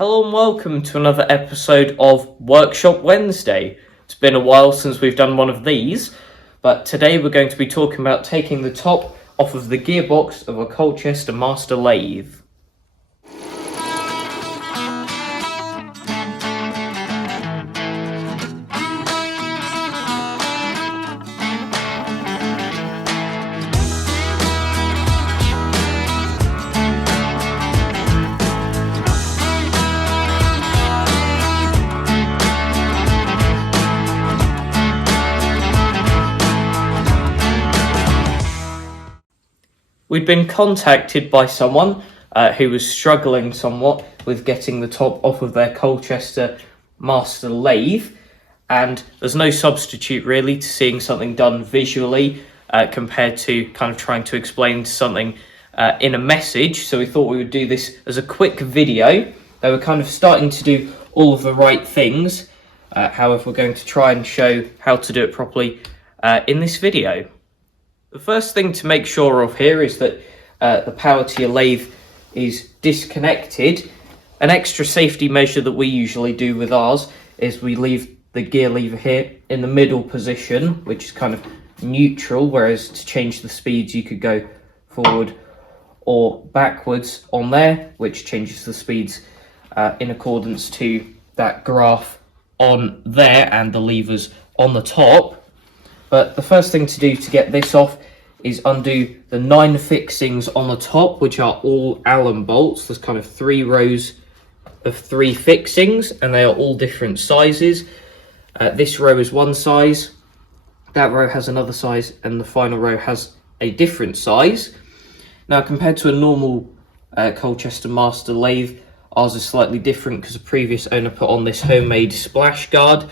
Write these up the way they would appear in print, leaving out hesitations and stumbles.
Hello and welcome to another episode of Workshop Wednesday. It's been a while since we've done one of these, but today we're going to be talking about taking the top off of the gearbox of a Colchester Master lathe. We'd been contacted by someone who was struggling somewhat with getting the top off of their Colchester Master lathe, and there's no substitute really to seeing something done visually compared to kind of trying to explain something in a message. So we thought we would do this as a quick video. They were kind of starting to do all of the right things. However, we're going to try and show how to do it properly in this video. The first thing to make sure of here is that the power to your lathe is disconnected. An extra safety measure that we usually do with ours is we leave the gear lever here in the middle position, which is kind of neutral, whereas to change the speeds you could go forward or backwards on there, which changes the speeds in accordance to that graph on there and the levers on the top. But the first thing to do to get this off is undo the 9 fixings on the top, which are all Allen bolts. There's kind of 3 rows of 3 fixings, and they are all different sizes. This row is one size, that row has another size, and the final row has a different size. Now, compared to a normal Colchester Master lathe, ours is slightly different because the previous owner put on this homemade splash guard,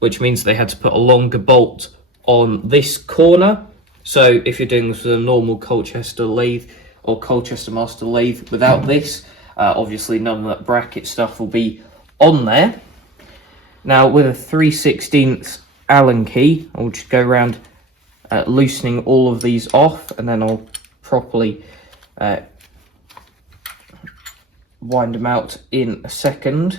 which means they had to put a longer bolt on this corner. So if you're doing this with a normal Colchester lathe or Colchester Master lathe without this, obviously none of that bracket stuff will be on there. Now with a 3/16 Allen key, I'll just go around loosening all of these off, and then I'll properly wind them out in a second.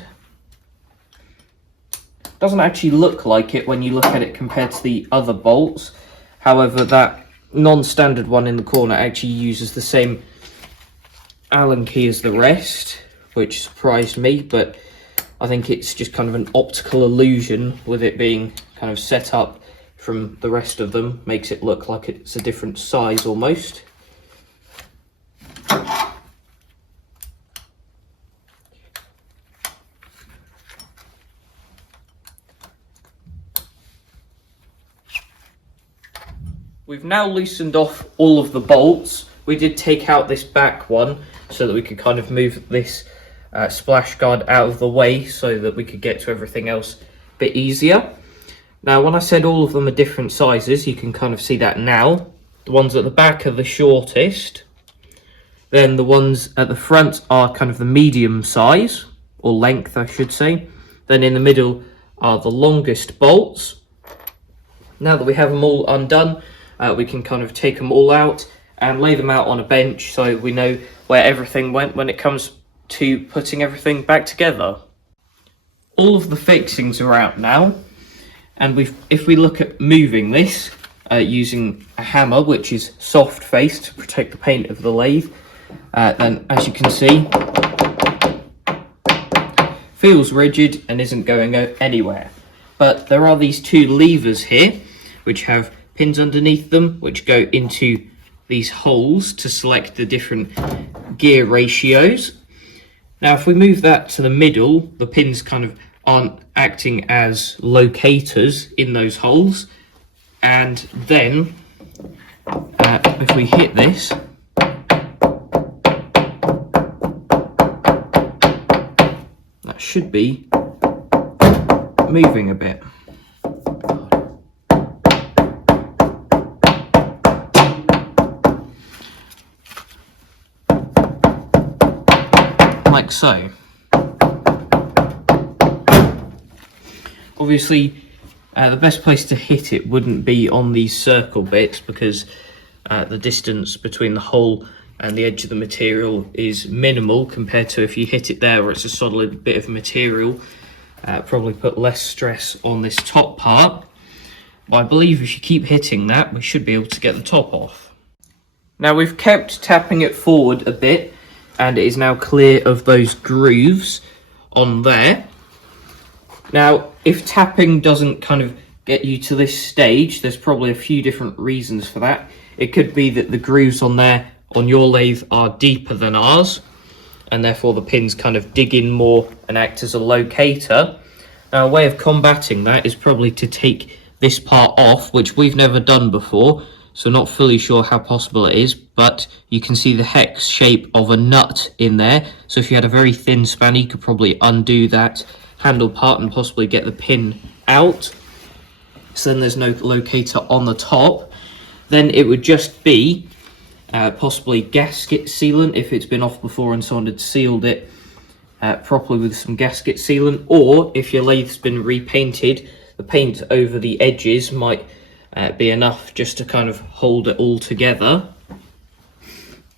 Doesn't actually look like it when you look at it compared to the other bolts. However, that non-standard one in the corner actually uses the same Allen key as the rest, which surprised me, but I think it's just kind of an optical illusion with it being kind of set up from the rest of them. Makes it look like it's a different size almost. We've now loosened off all of the bolts. We did take out this back one so that we could kind of move this splash guard out of the way so that we could get to everything else a bit easier. Now, when I said all of them are different sizes, you can kind of see that now. The ones at the back are the shortest. Then the ones at the front are kind of the medium size, or length, I should say. Then in the middle are the longest bolts. Now that we have them all undone, we can kind of take them all out and lay them out on a bench so we know where everything went when it comes to putting everything back together. All of the fixings are out now, and if we look at moving this using a hammer, which is soft faced to protect the paint of the lathe, then as you can see, feels rigid and isn't going anywhere. But there are these 2 levers here which have pins underneath them which go into these holes to select the different gear ratios. Now if we move that to the middle, the pins kind of aren't acting as locators in those holes, and then if we hit this, that should be moving a bit. Like so. Obviously, the best place to hit it wouldn't be on these circle bits because the distance between the hole and the edge of the material is minimal compared to if you hit it there where it's a solid bit of material. Probably put less stress on this top part. But I believe if you keep hitting that, we should be able to get the top off. Now we've kept tapping it forward a bit, and it is now clear of those grooves on there. Now, if tapping doesn't kind of get you to this stage, there's probably a few different reasons for that. It could be that the grooves on there on your lathe are deeper than ours, and therefore the pins kind of dig in more and act as a locator. Now, a way of combating that is probably to take this part off, which we've never done before, so not fully sure how possible it is, but you can see the hex shape of a nut in there. So if you had a very thin spanner, you could probably undo that handle part and possibly get the pin out. So then there's no locator on the top. Then it would just be possibly gasket sealant if it's been off before and someone had sealed it properly with some gasket sealant, or if your lathe's been repainted, the paint over the edges might be enough just to kind of hold it all together.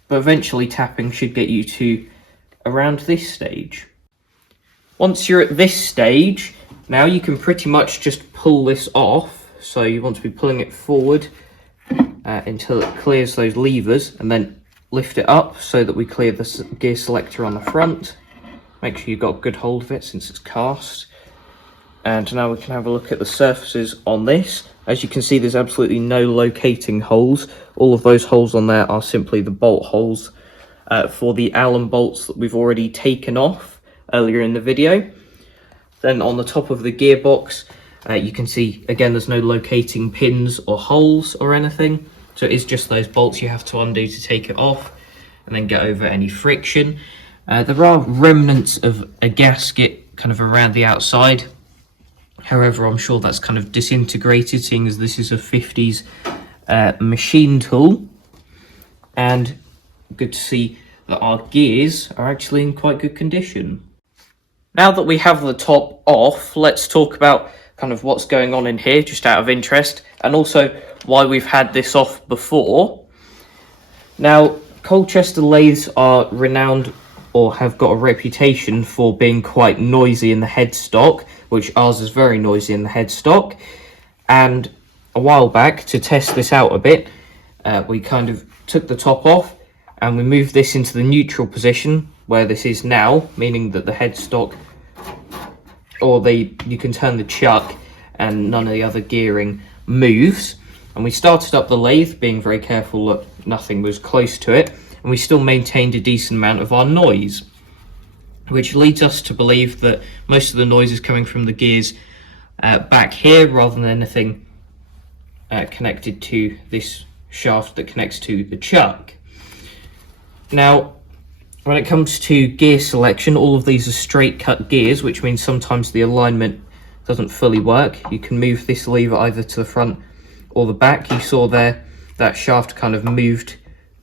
But eventually tapping should get you to around this stage. Once you're at this stage, now you can pretty much just pull this off. So you want to be pulling it forward until it clears those levers, and then lift it up so that we clear the gear selector on the front. Make sure you've got a good hold of it since it's cast. And now we can have a look at the surfaces on this. As you can see, there's absolutely no locating holes. All of those holes on there are simply the bolt holes for the Allen bolts that we've already taken off earlier in the video. Then on the top of the gearbox, you can see again there's no locating pins or holes or anything, so it is just those bolts you have to undo to take it off and then get over any friction. There are remnants of a gasket kind of around the outside, however I'm sure that's kind of disintegrated, seeing as this is a 50s machine tool. And good to see that our gears are actually in quite good condition. Now that we have the top off, let's talk about kind of what's going on in here, just out of interest, and also why we've had this off before. Now, Colchester lathes are renowned, or have got a reputation for being quite noisy in the headstock, which ours is very noisy in the headstock. And a while back, to test this out a bit, we kind of took the top off and we moved this into the neutral position where this is now, meaning that the headstock, or you can turn the chuck and none of the other gearing moves. And we started up the lathe, being very careful that nothing was close to it, and we still maintained a decent amount of our noise, which leads us to believe that most of the noise is coming from the gears back here rather than anything connected to this shaft that connects to the chuck. Now, when it comes to gear selection, all of these are straight cut gears, which means sometimes the alignment doesn't fully work. You can move this lever either to the front or the back. You saw there that shaft kind of moved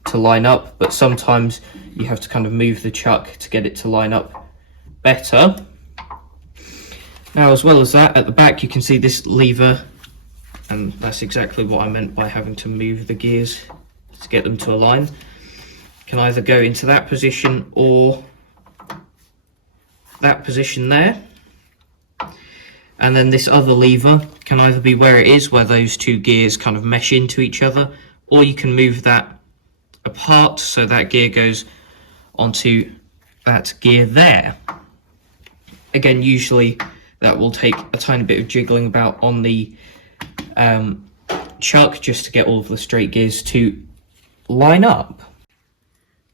to line up, but sometimes you have to kind of move the chuck to get it to line up better. Now, as well as that, at the back you can see this lever, and that's exactly what I meant by having to move the gears to get them to align. Can either go into that position or that position there, and then this other lever can either be where it is, where those two gears kind of mesh into each other, or you can move that apart so that gear goes onto that gear there. Again, usually that will take a tiny bit of jiggling about on the chuck just to get all of the straight gears to line up.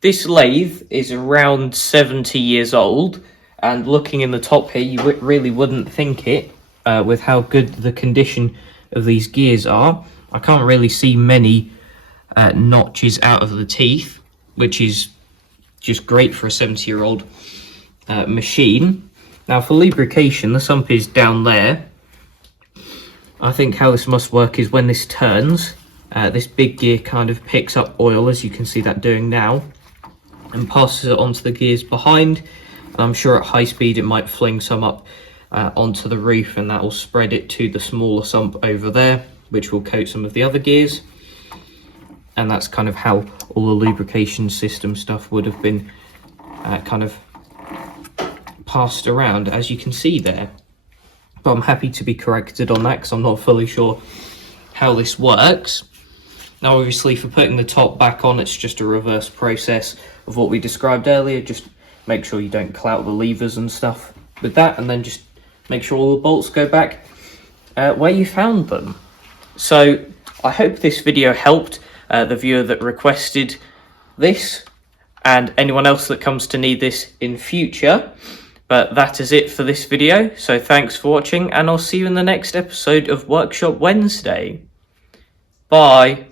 This lathe is around 70 years old, and looking in the top here, you really wouldn't think it with how good the condition of these gears are. I can't really see many notches out of the teeth, which is just great for a 70-year-old machine. Now, for lubrication, the sump is down there. I think how this must work is when this turns, this big gear kind of picks up oil, as you can see that doing now, and passes it onto the gears behind. And I'm sure at high speed it might fling some up onto the roof, and that will spread it to the smaller sump over there, which will coat some of the other gears. and that's kind of how all the lubrication system stuff would have been kind of passed around, as you can see there. But I'm happy to be corrected on that because I'm not fully sure how this works. Now obviously for putting the top back on, it's just a reverse process of what we described earlier. Just make sure you don't clout the levers and stuff with that, and then just make sure all the bolts go back where you found them. So I hope this video helped the viewer that requested this and anyone else that comes to need this in future. But that is it for this video, so thanks for watching, and I'll see you in the next episode of Workshop Wednesday. Bye.